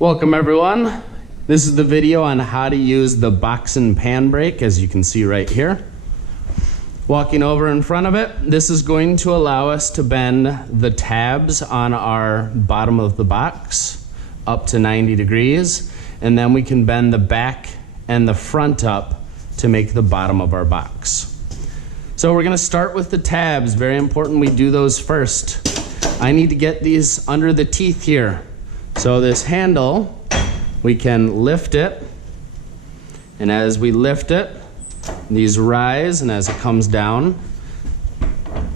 Welcome everyone. This is the video on how to use the box and pan brake, as you can see right here. Walking over in front of it, this is going to allow us to bend the tabs on our bottom of the box up to 90 degrees, and then we can bend the back and the front up to make the bottom of our box. So we're gonna start with the tabs. Very important we do those first. I need to get these under the teeth here. So this handle, we can lift it, and as we lift it, these rise, and as it comes down,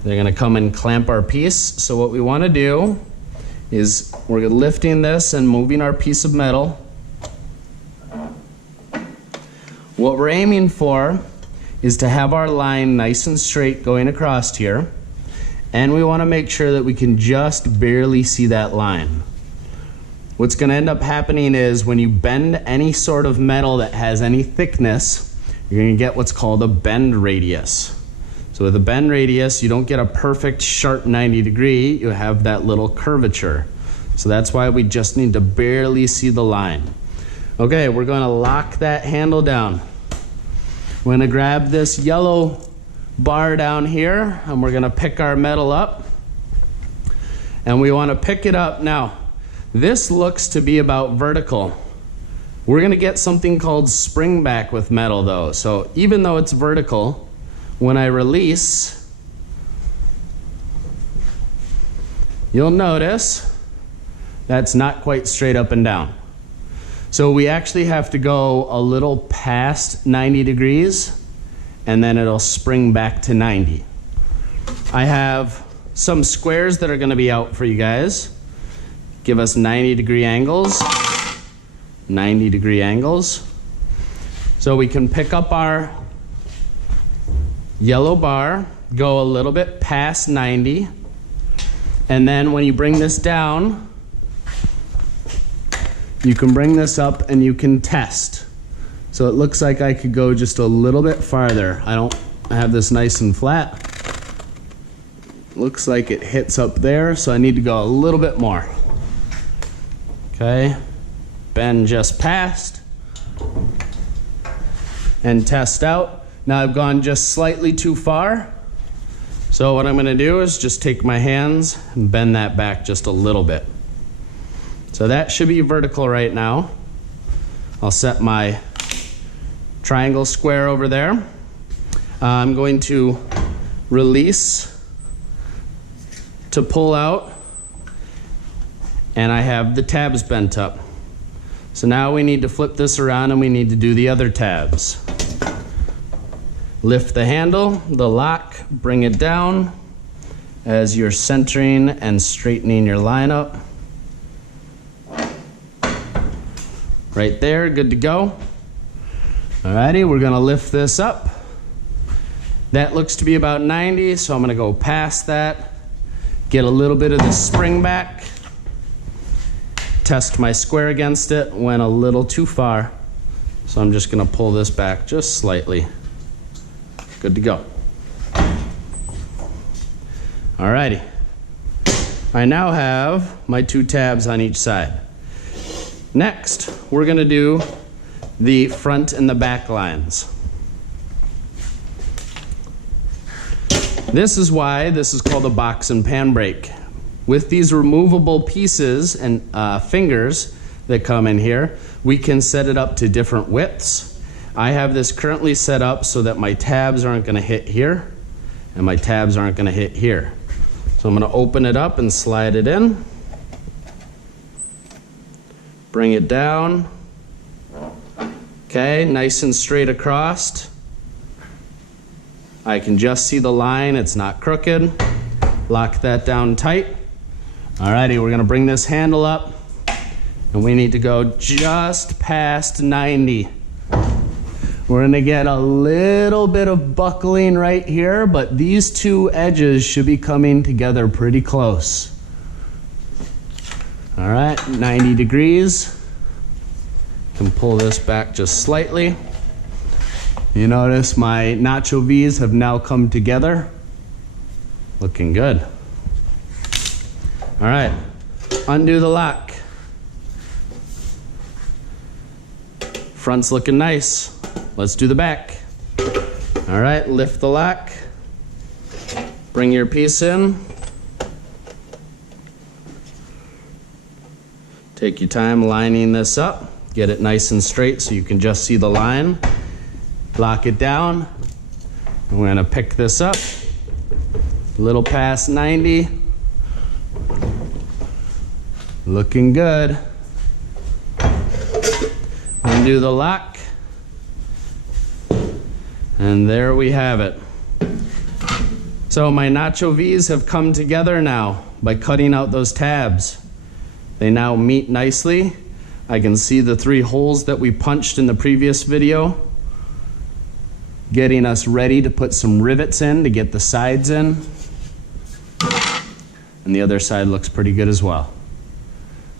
they're gonna come and clamp our piece. So what we wanna do is we're lifting this and moving our piece of metal. What we're aiming for is to have our line nice and straight going across here, and we wanna make sure that we can just barely see that line. What's gonna end up happening is when you bend any sort of metal that has any thickness, you're gonna get what's called a bend radius. So with a bend radius, you don't get a perfect sharp 90 degree, you have that little curvature. So that's why we just need to barely see the line. Okay, we're gonna lock that handle down. We're gonna grab this yellow bar down here, and we're gonna pick our metal up. And we wanna pick it up now. This looks to be about vertical. We're gonna get something called spring back with metal though. So even though it's vertical, when I release, you'll notice that's not quite straight up and down. So we actually have to go a little past 90 degrees, and then it'll spring back to 90. I have some squares that are gonna be out for you guys. Give us 90-degree angles, 90-degree angles. So we can pick up our yellow bar, go a little bit past 90, and then when you bring this down, you can bring this up and you can test. So it looks like I could go just a little bit farther. I have this nice and flat. Looks like it hits up there, so I need to go a little bit more. Okay, bend just past, and test out. Now I've gone just slightly too far, so what I'm gonna do is just take my hands and bend that back just a little bit. So that should be vertical right now. I'll set my triangle square over there. I'm going to release to pull out, and I have the tabs bent up. So now we need to flip this around and we need to do the other tabs. Lift the handle, the lock, bring it down as you're centering and straightening your line up. Right there, good to go. Alrighty, we're gonna lift this up. That looks to be about 90, so I'm gonna go past that, get a little bit of the spring back, test my square against it, went a little too far, so I'm just gonna pull this back just slightly. Good to go. Alrighty. I now have my two tabs on each side. Next, we're gonna do the front and the back lines. This is why this is called a box and pan brake. With these removable pieces and fingers that come in here, we can set it up to different widths. I have this currently set up so that my tabs aren't gonna hit here and my tabs aren't gonna hit here. So I'm gonna open it up and slide it in. Bring it down. Okay, nice and straight across. I can just see the line, it's not crooked. Lock that down tight. Alrighty, we're gonna bring this handle up, and we need to go just past 90. We're gonna get a little bit of buckling right here, but these two edges should be coming together pretty close. All right, 90 degrees. Can pull this back just slightly. You notice my nacho V's have now come together. Looking good. All right, undo the lock. Front's looking nice. Let's do the back. All right, lift the lock. Bring your piece in. Take your time lining this up. Get it nice and straight so you can just see the line. Lock it down. We're gonna pick this up. A little past 90. Looking good. Undo the lock. And there we have it. So my Nacho V's have come together now by cutting out those tabs. They now meet nicely. I can see the 3 holes that we punched in the previous video, getting us ready to put some rivets in to get the sides in. And the other side looks pretty good as well.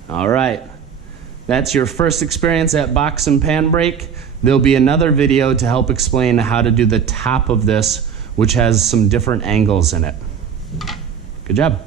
All right, that's your first experience at Box and Pan Brake. There'll be another video to help explain how to do the top of this, which has some different angles in it. Good job.